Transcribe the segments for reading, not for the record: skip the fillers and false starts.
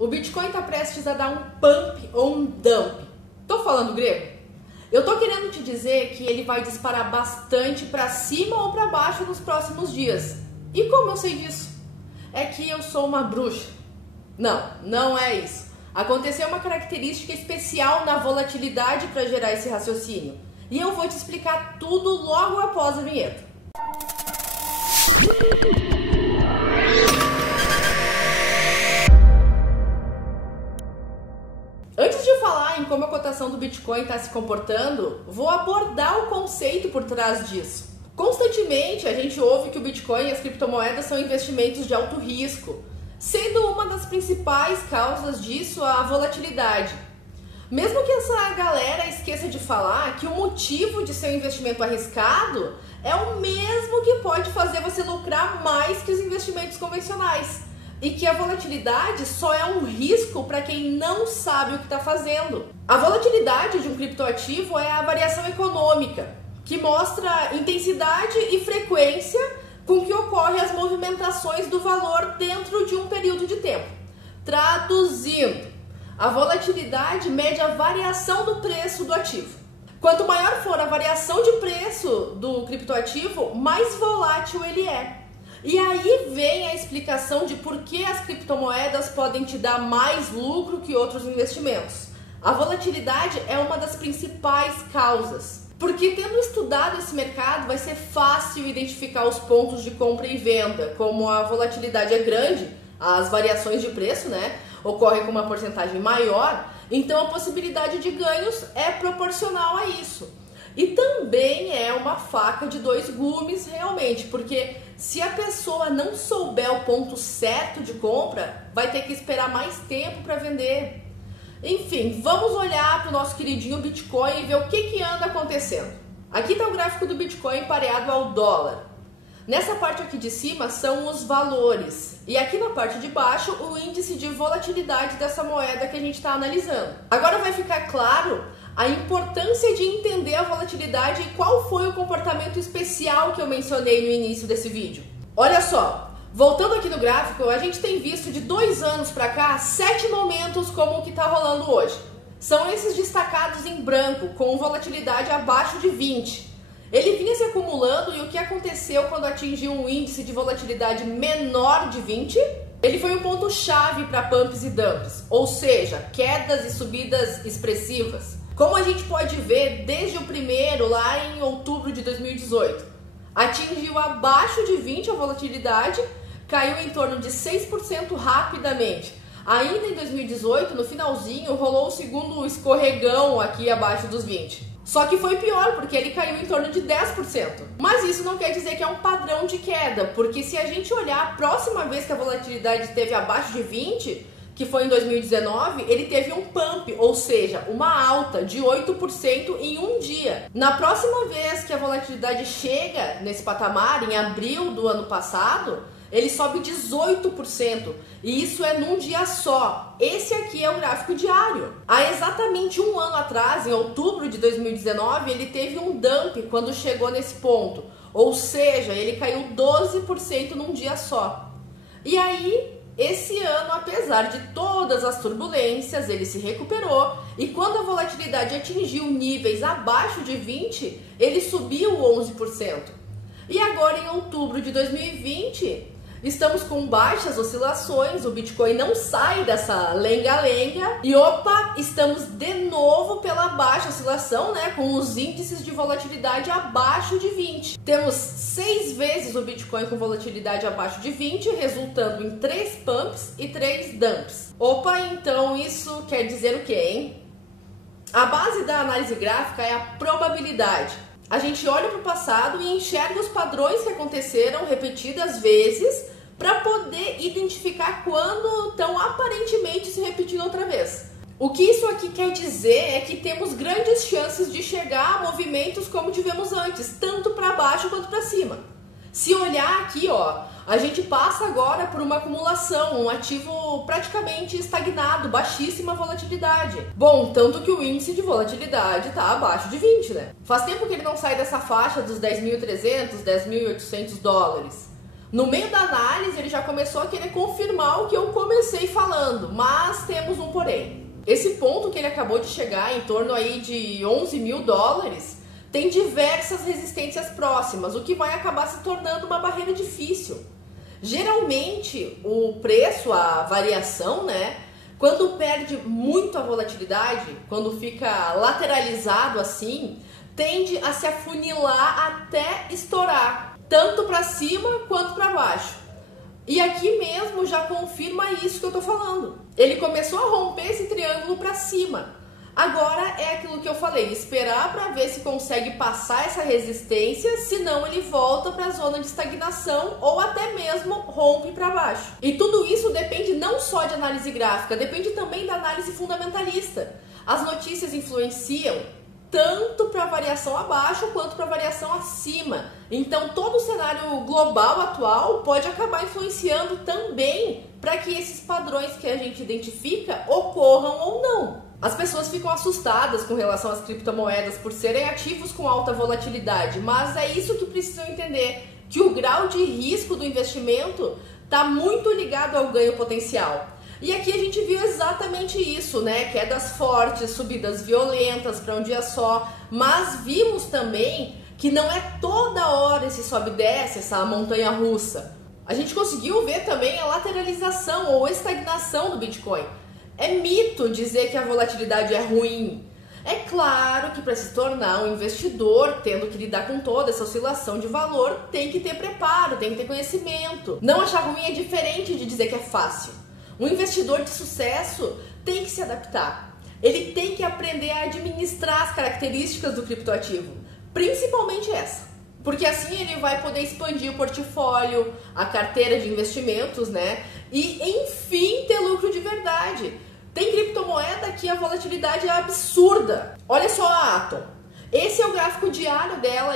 O Bitcoin está prestes a dar um pump ou um dump. Tô falando grego? Eu tô querendo te dizer que ele vai disparar bastante para cima ou para baixo nos próximos dias. E como eu sei disso? É que eu sou uma bruxa. Não é isso. Aconteceu uma característica especial na volatilidade para gerar esse raciocínio. E eu vou te explicar tudo logo após a vinheta. Antes de falar em como a cotação do Bitcoin está se comportando, vou abordar o conceito por trás disso. Constantemente a gente ouve que o Bitcoin e as criptomoedas são investimentos de alto risco, sendo uma das principais causas disso a volatilidade. Mesmo que essa galera esqueça de falar que o motivo de ser um investimento arriscado é o mesmo que pode fazer você lucrar mais que os investimentos convencionais. E que a volatilidade só é um risco para quem não sabe o que está fazendo. A volatilidade de um criptoativo é a variação econômica, que mostra intensidade e frequência com que ocorrem as movimentações do valor dentro de um período de tempo. Traduzindo, a volatilidade mede a variação do preço do ativo. Quanto maior for a variação de preço do criptoativo, mais volátil ele é. E aí vem a explicação de por que as criptomoedas podem te dar mais lucro que outros investimentos. A volatilidade é uma das principais causas. Porque tendo estudado esse mercado, vai ser fácil identificar os pontos de compra e venda. Como a volatilidade é grande, as variações de preço, ocorrem com uma porcentagem maior, então a possibilidade de ganhos é proporcional a isso. E também é uma faca de dois gumes realmente, porque se a pessoa não souber o ponto certo de compra, vai ter que esperar mais tempo para vender. Enfim, vamos olhar para o nosso queridinho Bitcoin e ver o que anda acontecendo. Aqui está o gráfico do Bitcoin pareado ao dólar. Nessa parte aqui de cima são os valores e aqui na parte de baixo o índice de volatilidade dessa moeda que a gente está analisando. Agora vai ficar claro a importância de entender a volatilidade e qual foi o comportamento especial que eu mencionei no início desse vídeo. Olha só, voltando aqui no gráfico, a gente tem visto de 2 anos para cá 7 momentos como o que está rolando hoje. São esses destacados em branco, com volatilidade abaixo de 20. Ele vinha se acumulando e o que aconteceu quando atingiu um índice de volatilidade menor de 20? Ele foi um ponto-chave para pumps e dumps, ou seja, quedas e subidas expressivas. Como a gente pode ver, desde o primeiro, lá em outubro de 2018, atingiu abaixo de 20 a volatilidade, caiu em torno de 6% rapidamente. Ainda em 2018, no finalzinho, rolou o segundo escorregão aqui abaixo dos 20. Só que foi pior, porque ele caiu em torno de 10%. Mas isso não quer dizer que é um padrão de queda, porque se a gente olhar a próxima vez que a volatilidade esteve abaixo de 20%, que foi em 2019, ele teve um pump, ou seja, uma alta de 8% em um dia. Na próxima vez que a volatilidade chega nesse patamar, em abril do ano passado, ele sobe 18%, e isso é num dia só. Esse aqui é o gráfico diário. Há exatamente um ano atrás, em outubro de 2019, ele teve um dump quando chegou nesse ponto, ou seja, ele caiu 12% num dia só. E aí, esse ano, apesar de todas as turbulências, ele se recuperou e quando a volatilidade atingiu níveis abaixo de 20, ele subiu 11%. E agora, em outubro de 2020, estamos com baixas oscilações, o Bitcoin não sai dessa lenga-lenga e opa, estamos de novo pela baixa oscilação, com os índices de volatilidade abaixo de 20. Temos 6 vezes o Bitcoin com volatilidade abaixo de 20, resultando em 3 pumps e 3 dumps. Opa, então isso quer dizer o quê, hein? A base da análise gráfica é a probabilidade. A gente olha para o passado e enxerga os padrões que aconteceram repetidas vezes para poder identificar quando estão aparentemente se repetindo outra vez. O que isso aqui quer dizer é que temos grandes chances de chegar a movimentos como tivemos antes, tanto para baixo quanto para cima. Se olhar aqui, a gente passa agora por uma acumulação, um ativo praticamente estagnado, baixíssima volatilidade. Bom, tanto que o índice de volatilidade está abaixo de 20, Faz tempo que ele não sai dessa faixa dos 10.300, 10.800 dólares. No meio da análise, ele já começou a querer confirmar o que eu comecei falando, mas temos um porém. Esse ponto que ele acabou de chegar, em torno aí de 11 mil dólares, tem diversas resistências próximas, o que vai acabar se tornando uma barreira difícil. Geralmente, o preço, a variação, né, quando perde muito a volatilidade, quando fica lateralizado assim, tende a se afunilar até estourar, tanto para cima quanto para baixo. E aqui mesmo já confirma isso que eu tô falando. Ele começou a romper esse triângulo para cima. Agora é aquilo que eu falei, esperar para ver se consegue passar essa resistência, senão ele volta para a zona de estagnação ou até mesmo rompe para baixo. E tudo isso depende não só de análise gráfica, depende também da análise fundamentalista. As notícias influenciam tanto para a variação abaixo quanto para a variação acima. Então todo o cenário global atual pode acabar influenciando também para que esses padrões que a gente identifica ocorram ou não. As pessoas ficam assustadas com relação às criptomoedas por serem ativos com alta volatilidade, mas é isso que precisam entender, que o grau de risco do investimento está muito ligado ao ganho potencial. E aqui a gente viu exatamente isso, né? Quedas fortes, subidas violentas para um dia só, mas vimos também que não é toda hora esse sobe e desce, essa montanha russa. A gente conseguiu ver também a lateralização ou estagnação do Bitcoin. É mito dizer que a volatilidade é ruim. É claro que para se tornar um investidor, tendo que lidar com toda essa oscilação de valor, tem que ter preparo, tem que ter conhecimento. Não achar ruim é diferente de dizer que é fácil. Um investidor de sucesso tem que se adaptar. Ele tem que aprender a administrar as características do criptoativo, principalmente essa. Porque assim ele vai poder expandir o portfólio, a carteira de investimentos, né? E enfim ter lucro de verdade. Tem criptomoeda que a volatilidade é absurda. Olha só a Atom. Esse é o gráfico diário dela.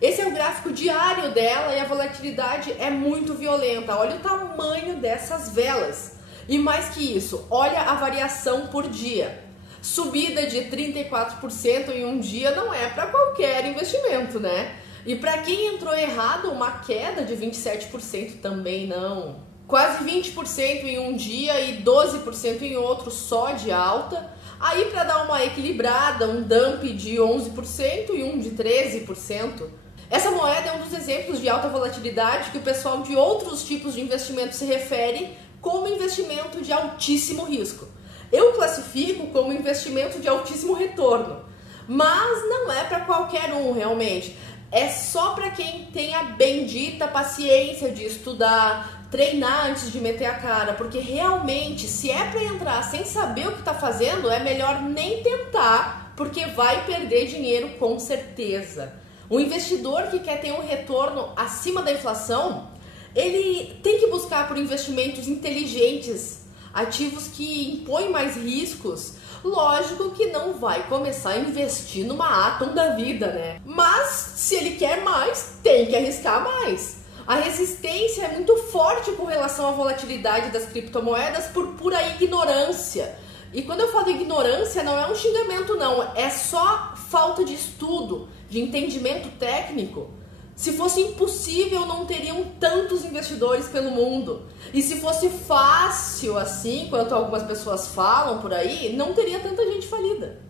Esse é o gráfico diário dela e a volatilidade é muito violenta. Olha o tamanho dessas velas. E mais que isso, olha a variação por dia. Subida de 34% em um dia não é para qualquer investimento, né? E para quem entrou errado, uma queda de 27% também não. Quase 20% em um dia e 12% em outro só de alta. Aí para dar uma equilibrada, um dump de 11% e um de 13%. Essa moeda é um dos exemplos de alta volatilidade que o pessoal de outros tipos de investimento se refere como investimento de altíssimo risco. Eu classifico como investimento de altíssimo retorno, mas não é para qualquer um realmente. É só para quem tem a bendita paciência de estudar, treinar antes de meter a cara, porque realmente, se é para entrar sem saber o que está fazendo, é melhor nem tentar, porque vai perder dinheiro com certeza. Um investidor que quer ter um retorno acima da inflação, ele tem que buscar por investimentos inteligentes, ativos que impõem mais riscos. Lógico que não vai começar a investir numa Atom da vida, né? Mas se ele quer mais, tem que arriscar mais. A resistência é muito forte com relação à volatilidade das criptomoedas por pura ignorância. E quando eu falo ignorância, não é um xingamento não, é só falta de estudo, de entendimento técnico. Se fosse impossível, não teriam tantos investidores pelo mundo. E se fosse fácil assim, quanto algumas pessoas falam por aí, não teria tanta gente falida.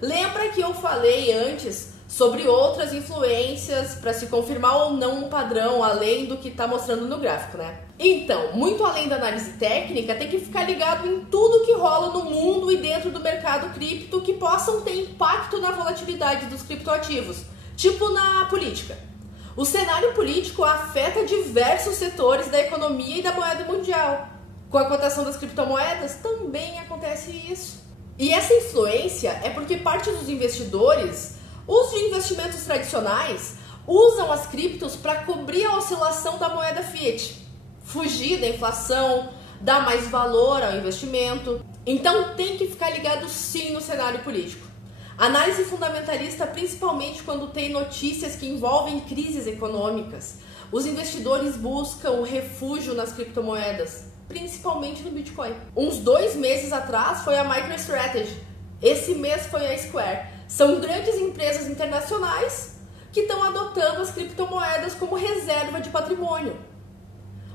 Lembra que eu falei antes sobre outras influências para se confirmar ou não um padrão, além do que está mostrando no gráfico, né? Então, muito além da análise técnica, tem que ficar ligado em tudo que rola no mundo e dentro do mercado cripto que possam ter impacto na volatilidade dos criptoativos, tipo na política. O cenário político afeta diversos setores da economia e da moeda mundial. Com a cotação das criptomoedas também acontece isso. E essa influência é porque parte dos investidores, os de investimentos tradicionais, usam as criptos para cobrir a oscilação da moeda fiat, fugir da inflação, dar mais valor ao investimento. Então tem que ficar ligado sim no cenário político. Análise fundamentalista, principalmente quando tem notícias que envolvem crises econômicas. Os investidores buscam refúgio nas criptomoedas, principalmente no Bitcoin. Uns 2 meses atrás foi a MicroStrategy. Esse mês foi a Square. São grandes empresas internacionais que estão adotando as criptomoedas como reserva de patrimônio.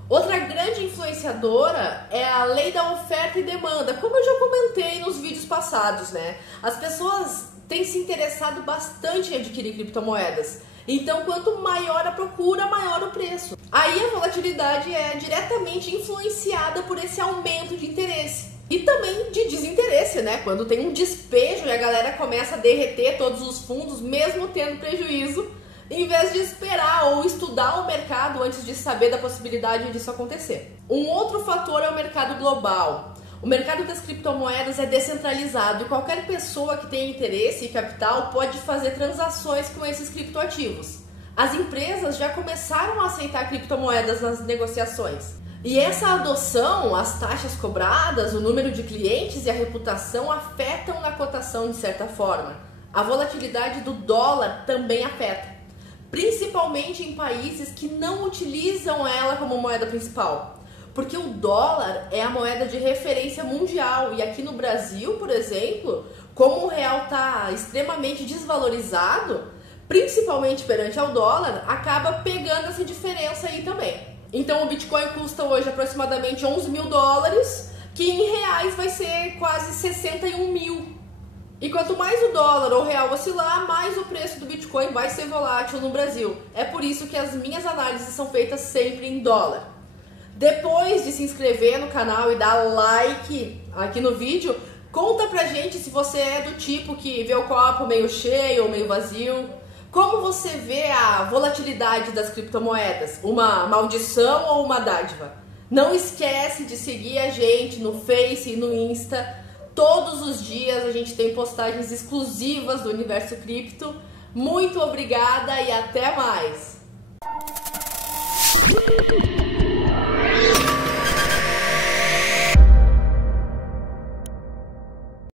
Outra grande influenciadora é a lei da oferta e demanda, como eu já comentei nos vídeos passados, né? As pessoas têm se interessado bastante em adquirir criptomoedas. Então, quanto maior a procura, maior o preço. Aí a volatilidade é diretamente influenciada por esse aumento de interesse. E também de desinteresse, né? Quando tem um despejo e a galera começa a derreter todos os fundos, mesmo tendo prejuízo, em vez de esperar ou estudar o mercado antes de saber da possibilidade disso acontecer. Um outro fator é o mercado global. O mercado das criptomoedas é descentralizado e qualquer pessoa que tenha interesse e capital pode fazer transações com esses criptoativos. As empresas já começaram a aceitar criptomoedas nas negociações. E essa adoção, as taxas cobradas, o número de clientes e a reputação afetam na cotação de certa forma. A volatilidade do dólar também afeta, principalmente em países que não utilizam ela como moeda principal. Porque o dólar é a moeda de referência mundial e aqui no Brasil, por exemplo, como o real está extremamente desvalorizado, principalmente perante ao dólar, acaba pegando essa diferença aí também. Então o Bitcoin custa hoje aproximadamente 11 mil dólares, que em reais vai ser quase 61 mil. E quanto mais o dólar ou o real oscilar, mais o preço do Bitcoin vai ser volátil no Brasil. É por isso que as minhas análises são feitas sempre em dólar. Depois de se inscrever no canal e dar like aqui no vídeo, conta pra gente se você é do tipo que vê o copo meio cheio ou meio vazio. Como você vê a volatilidade das criptomoedas? Uma maldição ou uma dádiva? Não esquece de seguir a gente no Face e no Insta. Todos os dias a gente tem postagens exclusivas do universo cripto. Muito obrigada e até mais!